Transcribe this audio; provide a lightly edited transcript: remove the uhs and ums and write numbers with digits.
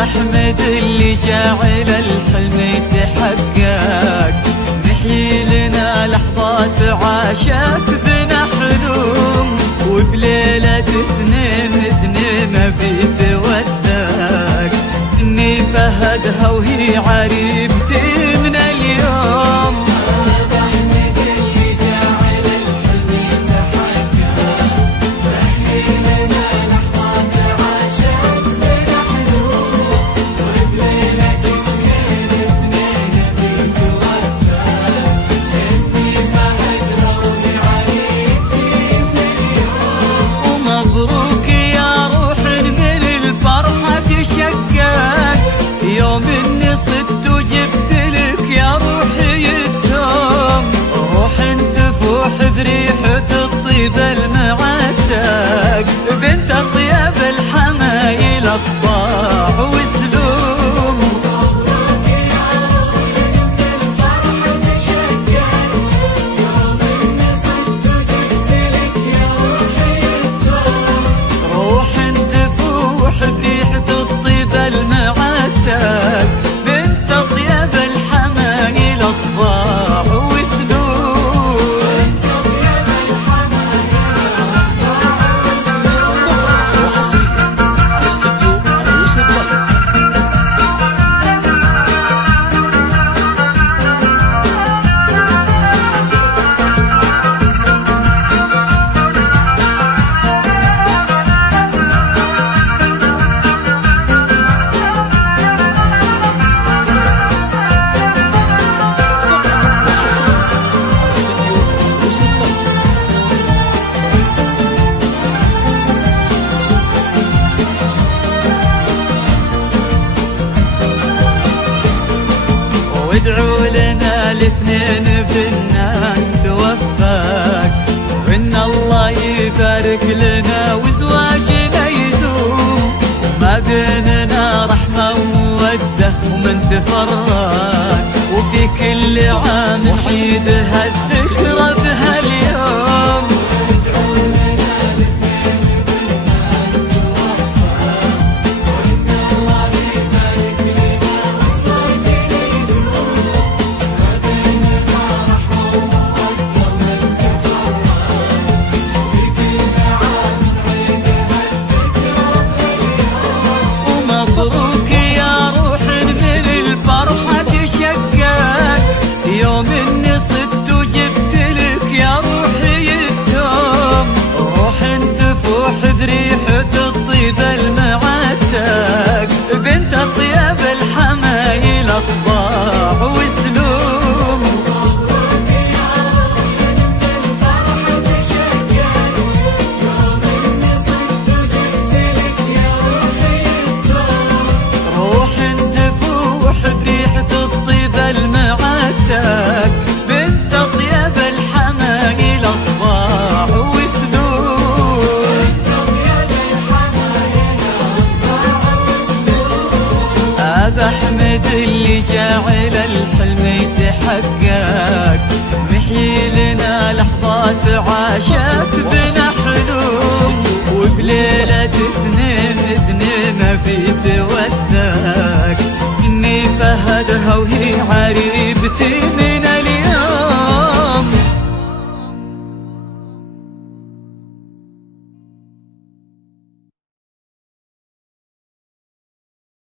بحمد اللي جعل الحلم يتحقق، نحيي لنا لحظات عاشت بنا حلوم، وبليلة اثنين بيت ودك، اني فهدها وهي عريبتي من اليوم. بحمد اللي جعل الحلم يتحقق، نحيي لنا لحظات عاشت بنا حلوم، وبليلة اثنين بيت ودك، اني فهدها وهي عريبتي من اليوم. ومبروك يا روح من الفرحة تشقق، يوم اني صدت وجبت لك يا روحي الدوم، روح تفوح بريحة الطيب المعتق، بنت اطيب الحمايل اطباع وسلوم. مبروك يا روح من الفرحة تشقق، يوم اني صدت وجبت لك يا روحي الدوم، روح تفوح بريحة الطيب المعتق، بنت اطيب الحمايل اطباع وسلوم. بنت اطيب الحمايل اطباع وسلوم. وحصريا على استوديو عروس الطيب. وادعوا لنا الاثنين بنا نتوفق، وان الله يبارك لنا وزواجنا يدوم، وما بيننا رحمة ومودة ومن تفرق، وفي كل عام نعيد هالذكرى بهاليوم. مبروك يا روح من الفرحة تشقق، يوم اني صدت وجبت لك يا روحي الدوم، روح تفوح بريحة الطيب المعتق، بنت اطيب الحمايل اطباع وسلوم. مبروك يا روح من الفرحة تشقق، يوم اني صدت وجبت لك يا روحي الدوم، روح تفوح بريحة الطيب المعتق، بنت اطيب الحمايل اطباع وسلوم. بنت اطيب الحمايل اطباع وسلوم. بحمد اللي جعل الحلم يتحقق، نحيي لنا لحظات عاشت بنا حلوم، وبليلة اثنين بيت ودك، اني فهدها وهي عريبتي من